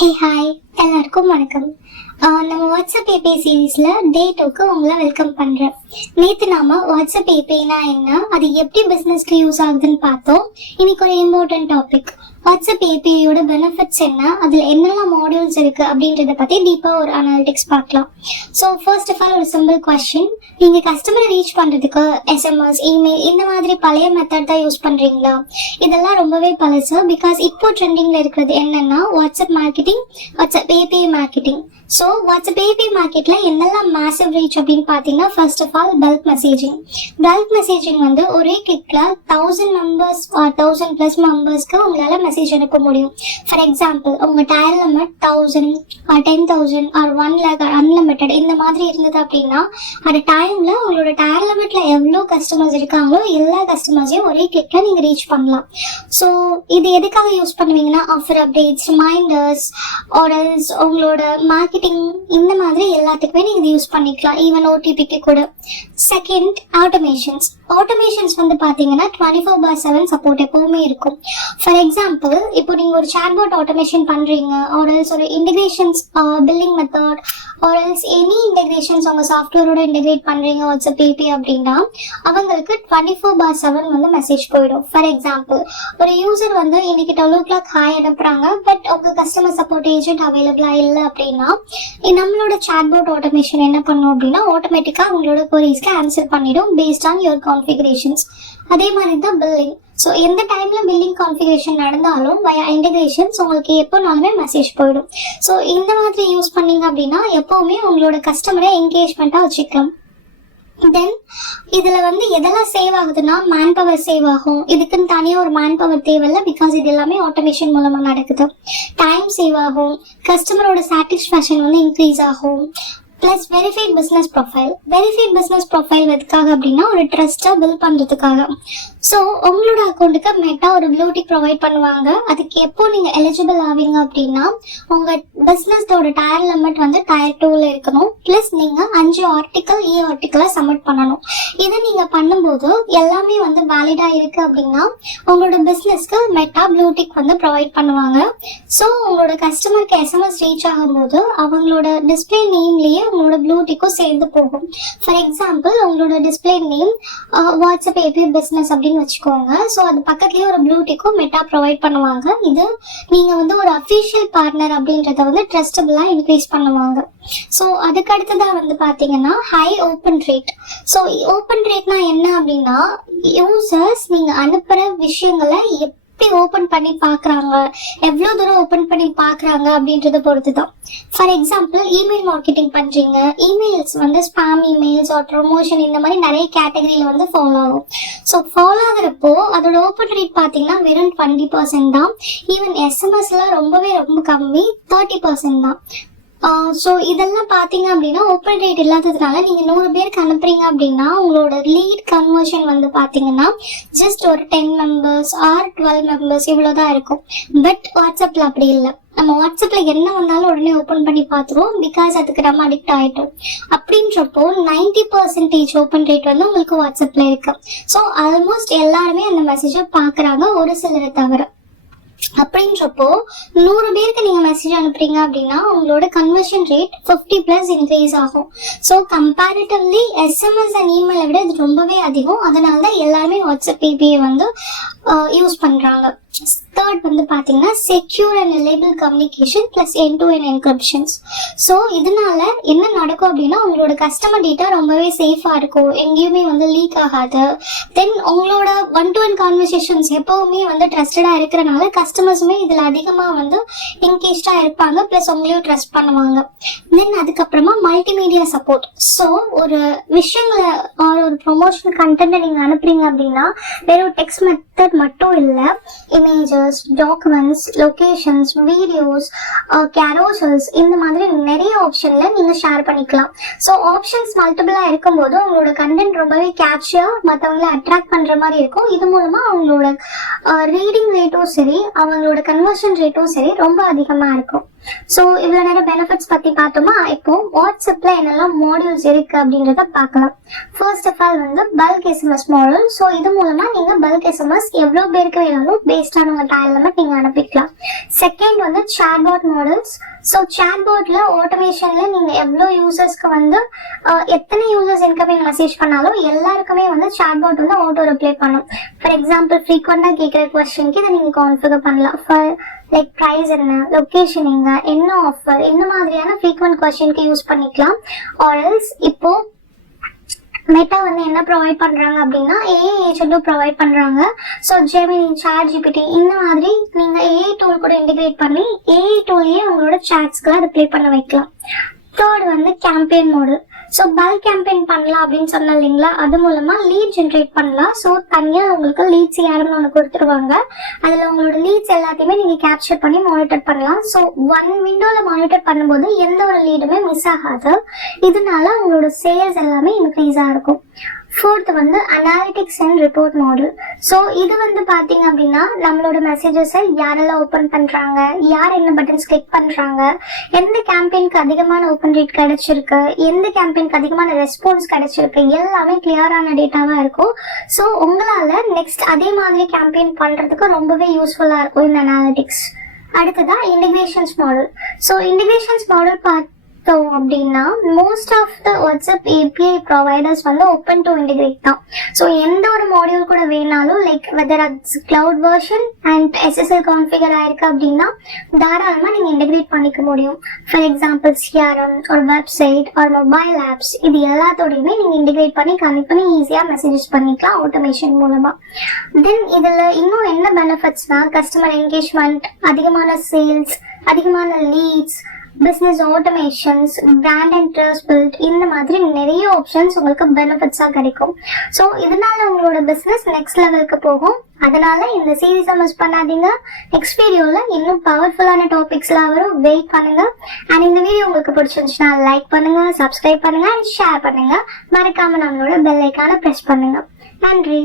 Hey hi, எல்லாருக்கும் வணக்கம். நம்ம வாட்ஸ்அப் ஏபி சீரீஸ்ல டே 2க்கு உங்களை வெல்கம் பண்றேன். நேத்து நாம வாட்ஸ்அப் ஏபினா என்ன, அது எப்படி பிசினஸ்க்கு யூஸ் ஆகுதுன்னு பார்த்தோம். இன்னைக்கு ஒரு இம்பார்ட்டன்ட் டாபிக், வாட்ஸ்அப் ஏபியோட பெனிஃபிட்ஸ் என்ன, அதுல என்னெல்லாம் மாடியூல்ஸ் இருக்கு அப்படின்றத பத்தி டீப்பா ஒரு அனாலிட்டிக்ஸ் பார்க்கலாம். ஸோ ஃபர்ஸ்ட் ஆஃப் ஆல் ஒரு சிம்பிள் கொஸ்டின், நீங்க கஸ்டமரை ரீச் பண்றதுக்கு எஸ்எம்எஸ், இமெயில் இந்த மாதிரி பழைய மெத்தட் தான் யூஸ் பண்றீங்களா? இதெல்லாம் ரொம்பவே பழசு. பிகாஸ் இப்போ ட்ரெண்டிங்ல இருக்கிறது என்னன்னா WhatsApp marketing, WhatsApp API marketing. So WhatsApp API மார்க்கெட்ல என்னெல்லாம் மேசிவ் ரீச் அப்படின்னு பார்த்தீங்கன்னா, first of all bulk messaging. Bulk messaging வந்து ஒரே கிளிக்ல 1000 மெம்பர்ஸ் 1000+ மெம்பர்ஸ்க்கு உங்களால மெசேஜ் அனுப்ப முடியும். ஃபார் எக்ஸாம்பிள், உங்க tier limit 1000 10,000 or 1 lakh unlimited இந்த மாதிரி இருந்தது அப்படின்னா, அந்த டைம்ல உங்களோட டயர் லிமிட்ல எவ்வளோ கஸ்டமர்ஸ் இருக்காங்களோ எல்லா கஸ்டமர்ஸையும் ஒரே கிளிக்ல நீங்க ரீச் பண்ணலாம். ஸோ இது எதுக்காக யூஸ் பண்ணுவீங்கன்னா, ஆஃபர் அப்டேட்ஸ், ரிமைண்டர்ஸ், ஆர்டர்ஸ், உங்களோட மார்க்கெட்டிங் இந்த மாதிரி எல்லாத்துக்குமே நீங்க யூஸ் பண்ணிக்கலாம். ஈவன் ஓடிபிக்கு கூட. Second, automations. ஆட்டோமேஷன்ஸ் வந்து பாத்தீங்கன்னா 24/7 சப்போர்ட் எப்பவுமே இருக்கும். ஃபார் எக்ஸாம்பிள், இப்போ நீங்க ஒரு சாட்பாட் ஆட்டோமேஷன் பண்றீங்க, ஆர்எல்ஸ் ஒரு integrations billing method, or else any integrations உங்க சாஃப்ட்வேரோட இன்டகிரேட் பண்றீங்க வாட்ஸ்அப் ஏபி அப்படின்னா, அவங்களுக்கு 24/7 வந்து மெசேஜ் போயிடும். ஃபார் எக்ஸாம்பிள், ஒரு யூசர் வந்து இன்னைக்கு 12 o'clock ஹாய் அனுப்புறாங்க, பட் உங்க கஸ்டமர் சப்போர்ட் ஏஜென்ட் அவைலபிளா இல்லை அப்படின்னா, நம்மளோட சாட்பாட் ஆட்டோமேஷன் என்ன பண்ணும் அப்படின்னா, ஆட்டோமேட்டிக்கா உங்களோட குவரிஸ்க்கு ஆன்சர் பண்ணிடும் பேஸ்ட் ஆன் யுவர் கான்ஃபிகரேஷன்ஸ். அதே மாதிரி தான் பில்லிங். ஸோ எந்த டைம்ல பில்லிங் கான்ஃபிகரேஷன் நடந்தாலும் வயா இன்டகிரேஷன்ஸ் உங்களுக்கு எப்போனாலுமே மெசேஜ் போயிடும். ஸோ இந்த மாதிரி யூஸ் பண்ணீங்க அப்படின்னா எப்பவுமே உங்களோட கஸ்டமரை என்கேஜ்மெண்ட்டாக வச்சுக்கலாம். தென் இதுல வந்து எதெல்லாம் சேவ் ஆகுதுன்னா, மேன் பவர் சேவ் ஆகும். இதுக்குன்னு தனியாக ஒரு மேன் பவர் தேவையில்லை, பிகாஸ் இது எல்லாமே ஆட்டோமேஷன் மூலமா நடக்குது. டைம் சேவ் ஆகும், கஸ்டமரோட சாட்டிஸ்ஃபேக்ஷன் வந்து இன்க்ரீஸ் ஆகும். Plus verified business profile. Verified business profile எதுக்காக அப்படின்னா, ஒரு ட்ரஸ்ட்டை பில்ட் பண்ணுறதுக்காக. ஸோ உங்களோட அக்கௌண்ட்டுக்கு மெட்டா ஒரு ப்ளூடிக் ப்ரொவைட் பண்ணுவாங்க. அதுக்கு எப்போ நீங்கள் எலிஜிபிள் ஆவீங்க அப்படின்னா, உங்கள் பிஸ்னஸோட டயர் லிமிட் வந்து டயர் 2ல இருக்கணும். ப்ளஸ் நீங்கள் 5 ஆர்டிக்கல் ஆர்டிக்கலாக சப்மிட் பண்ணணும். இதை நீங்கள் பண்ணும்போது எல்லாமே வந்து வேலிடாக இருக்குது அப்படின்னா, உங்களோட பிஸ்னஸ்க்கு மெட்டா ப்ளூடிக் வந்து ப்ரொவைட் பண்ணுவாங்க. ஸோ உங்களோட கஸ்டமருக்கு எஸ்எம்எஸ் ரீச் ஆகும்போது அவங்களோட டிஸ்பிளே நேம்லேயே உங்களோட ப்ளூடிக்கும் சேர்ந்து போகும். ஃபார் எக்ஸாம்பிள், உங்களோட display name WhatsApp API business அப்படின்னு வச்சுக்கோங்க. ஸோ அது பக்கத்துலேயே ஒரு ப்ளூடிக்கும் மெட்டா ப்ரொவைட் பண்ணுவாங்க. இது நீங்கள் வந்து ஒரு அஃபிஷியல் பார்ட்னர் அப்படின்றத வந்து ட்ரஸ்டபிளாக இன்க்ரீஸ் பண்ணுவாங்க. ஸோ அதுக்கு அடுத்ததாக வந்து பார்த்தீங்கன்னா high open rate. So open ரேட்னா என்ன அப்படின்னா, யூசர்ஸ் நீங்கள் அனுப்புகிற விஷயங்களை ஓப்பன் பண்ணி பார்க்குறாங்க, எவ்வளோ தூரம் ஓப்பன் பண்ணி பார்க்குறாங்க அப்படின்றத பொறுத்து தான். ஃபார் எக்ஸாம்பிள், இமெயில் மார்க்கெட்டிங் பண்ணுறீங்க, இமெயில்ஸ் வந்து ஸ்பாம் இமெயில்ஸ் ஆர் ப்ரொமோஷன் இந்த மாதிரி நிறைய கேட்டகரியில் வந்து ஃபாலோ ஆகும். ஸோ ஃபாலோ ஆகுறப்போ அதோட ஓப்பன் ரேட் பார்த்தீங்கன்னா வெறும் 20% தான். ஈவன் எஸ்எம்எஸ்லாம் ரொம்ப கம்மி, 30% தான். ஸோ இதெல்லாம் பார்த்தீங்க அப்படின்னா ஓப்பன் ரேட் இல்லாததுனால நீங்கள் 100 பேருக்கு அனுப்புறீங்க அப்படின்னா உங்களோட லீட் கன்வர்ஷன் வந்து பார்த்தீங்கன்னா ஜஸ்ட் ஒரு 10 மெம்பர்ஸ் ஆர் 12 மெம்பர்ஸ் இவ்வளோதான் இருக்கும். பட் வாட்ஸ்அப்பில் அப்படி இல்லை. நம்ம வாட்ஸ்அப்பில் என்ன வந்தாலும் உடனே ஓப்பன் பண்ணி பார்த்துருவோம், பிகாஸ் அதுக்கு நம்ம அடிக்ட் ஆகிட்டோம். அப்படின்றப்போ 90% ஓப்பன் ரேட் வந்து உங்களுக்கு வாட்ஸ்அப்பில் இருக்கு. ஸோ ஆல்மோஸ்ட் எல்லாருமே அந்த மெசேஜை பார்க்குறாங்க, ஒரு சிலரை தவிர. அப்படின்றப்போ 100 பேருக்கு நீங்க மெசேஜ் அனுப்புறீங்க அப்படின்னா உங்களோட கன்வர்ஷன் ரேட் 50+ இன்க்ரீஸ் ஆகும். ஸோ கம்பேரிட்டிவ்லி எஸ்எம்எஸ் அண்ட் இமெயிலை விட இது ரொம்பவே அதிகம். அதனால தான் எல்லாருமே வாட்ஸ்அப் ஏபிஐ வந்து யூஸ் பண்றாங்க. தேர்ட் வந்து பார்த்தீங்கன்னா secure and reliable communication plus end-to-end encryptions. So இதனால என்ன நடக்கும் அப்படின்னா, உங்களோட கஸ்டமர் டேட்டா ரொம்பவே சேஃபாக இருக்கும், எங்கேயுமே வந்து லீக் ஆகாது. தென் உங்களோட 1-to-1 கான்வர்சேஷன்ஸ் எப்போவுமே வந்து ட்ரஸ்டடாக இருக்கிறனால கஸ்டமர்ஸுமே இதில் அதிகமாக வந்து என்கேஜ்டாக இருப்பாங்க, ப்ளஸ் உங்களையும் ட்ரஸ்ட் பண்ணுவாங்க. தென் அதுக்கப்புறமா மல்டிமீடியா சப்போர்ட். ஸோ ஒரு விஷயங்களை ஒரு ப்ரொமோஷன் கண்டென்ட்டை நீங்கள் அனுப்புறீங்க அப்படின்னா வெறும் டெக்ஸ்ட் மெத்தட் மட்டும் இல்லை, இமேஜஸ், டாக்குமெண்ட்ஸ், லொகேஷன்ஸ், வீடியோஸ், கேரோசல்ஸ் இந்த மாதிரி நிறைய ஆப்ஷன்ல நீங்க ஷேர் பண்ணிக்கலாம். ஸோ ஆப்ஷன்ஸ் மல்டிபிளா இருக்கும்போது உங்களோட கண்டென்ட் ரொம்பவே கேட்சியா மற்றவங்களை அட்ராக்ட் பண்ற மாதிரி இருக்கும். இது மூலமா அவங்களோட ரீடிங் ரேட்டும் சரி, அவங்களோட கன்வர்ஷன் ரேட்டும் சரி ரொம்ப அதிகமா இருக்கும். ஸோ இவ்வளோ நேரம் பெனிஃபிட்ஸ் பற்றி பார்த்தோமா. இப்போ வாட்ஸ்அப்பில் என்னெல்லாம் மாடியூல்ஸ் இருக்குது அப்படின்றத பார்க்கலாம். ஃபர்ஸ்ட் ஆஃப் ஆல் வந்து பல்க் எஸ்எம்எஸ் மாடல். ஸோ இது மூலமாக நீங்கள் பல்க் எஸ்எம்எஸ் எவ்வளோ பேருக்கு வேணாலும் பேஸ்ட் பேஸ்ட் ஆன டைம் லிமிட் நீங்க அனுப்பிக்கலாம். செகண்ட் வந்து சாட்பாட் மாடல்ஸ். ஸோ சாட்பாட்ல ஆட்டோமேஷன்ல நீங்க எவ்வளவு யூசர்ஸ்க்கு வந்து எத்தனை யூசர்ஸ் இன்கமிங் மெசேஜ் பண்ணாலும் எல்லாருக்குமே வந்து சாட்பாட் வந்து ஆட்டோ ரிப்ளை பண்ணும். ஃபார் எக்ஸாம்பிள் ஃப்ரீக்வெண்டா கேட்குற கொஸ்டினுக்கு இதை நீங்க கான்ஃபிகர் பண்ணலாம். ஃபார் லைக் ப்ரைஸ் என்ன, லொக்கேஷன் எங்க, என்ன ஆஃபர், இந்த மாதிரியான ஃப்ரீக்வெண்ட் கொஸ்டினுக்கு யூஸ் பண்ணிக்கலாம். ஆர்எல்ஸ் இப்போ மெட்டா வந்து என்ன ப்ரொவைட் பண்றாங்க அப்படின்னா ஏஐ ஏஜென்ட்டும் ப்ரொவைட் பண்றாங்க. ஸோ ஜெமினி, சாட்ஜிபிடி இந்த மாதிரி நீங்க ஏஐ டூல் கூட இன்டிகிரேட் பண்ணி ஏஐ டூலையே உங்களோட சாட்ஸ்க்குலாம் ரிப்ளை பண்ண வைக்கலாம். தேர்ட் வந்து campaign model. So bulk campaign பண்ணலாம் அப்படின்னு சொன்னோம் இல்லைங்களா, அது மூலமா லீட் ஜென்ரேட் பண்ணலாம். ஸோ தனியா உங்களுக்கு லீட் சிஆர்எம்னு ஒன்று கொடுத்துருவாங்க. அதுல உங்களோட லீட்ஸ் எல்லாத்தையுமே நீங்க கேப்சர் பண்ணி மானிட்டர் பண்ணலாம். ஸோ ஒன் விண்டோல மானிட்டர் பண்ணும்போது எந்த ஒரு லீடுமே மிஸ் ஆகாது. இதனால உங்களோட சேல்ஸ் எல்லாமே இன்க்ரீஸா இருக்கும். ஃபோர்த் வந்து analytics and report model. So இது வந்து பாத்தீங்க அப்படின்னா நம்மளோட மெசேஜஸை யாரெல்லாம் ஓப்பன் பண்றாங்க, யார் என்ன பட்டன்ஸ் கிளிக் பண்றாங்க, எந்த கேம்பெயினுக்கு அதிகமான ஓப்பன் ரேட் கிடைச்சிருக்கு, எந்த கேம்பெயினுக்கு அதிகமான ரெஸ்பான்ஸ் கிடைச்சிருக்கு, எல்லாமே கிளியரான டேட்டாவா இருக்கும். ஸோ உங்களால நெக்ஸ்ட் அதே மாதிரி கேம்பெயின் பண்றதுக்கு ரொம்பவே யூஸ்ஃபுல்லா இருக்கும் இந்த அனாலிட்டிக்ஸ். அடுத்ததான் integrations model. So integrations model அப்படின்னா most of the WhatsApp API providers வந்து ஓப்பன் டு இன்டிகிரேட் தான். ஸோ எந்த ஒரு மாடியூல் கூட வேணாலும் like whether it's cloud version and SSL configure ஆயிருக்கு அப்படின்னா தாராளமாக நீங்கள் இன்டிகிரேட் பண்ணிக்க முடியும். ஃபார் எக்ஸாம்பிள் சிஆர்எம் ஒரு வெப்சைட் ஒரு மொபைல் ஆப்ஸ் இது எல்லாத்தோடையுமே நீங்கள் இன்டிகிரேட் பண்ணி கனெக்ட் பண்ணி ஈஸியாக மெசேஜஸ் பண்ணிக்கலாம் ஆட்டோமேஷன் மூலமாக. தென் இதில் இன்னும் என்ன பெனிஃபிட்ஸ்னா கஸ்டமர் என்கேஜ்மெண்ட், அதிகமான சேல்ஸ், அதிகமான leads, business automations, brand and trust build, இந்த மாதிரி நிறைய ஆப்ஷன்ஸ் உங்களுக்கு பெனிஃபிட்ஸா கிடைக்கும். ஸோ இதனால உங்களோட பிசினஸ் நெக்ஸ்ட் லெவலுக்கு போகும். அதனால இந்த சீரீஸை மிஸ் பண்ணாதீங்க. நெக்ஸ்ட் வீடியோல இன்னும் பவர்ஃபுல்லான டாபிக்ஸ்லாம் வரும், வெயிட் பண்ணுங்க. அண்ட் இந்த வீடியோ உங்களுக்கு பிடிச்சிருந்துச்சுன்னா லைக் பண்ணுங்க, சப்ஸ்கிரைப் பண்ணுங்க அண்ட் ஷேர் பண்ணுங்க. மறக்காம நம்மளோட பெல் ஐக்கானை பிரஸ் பண்ணுங்க. நன்றி.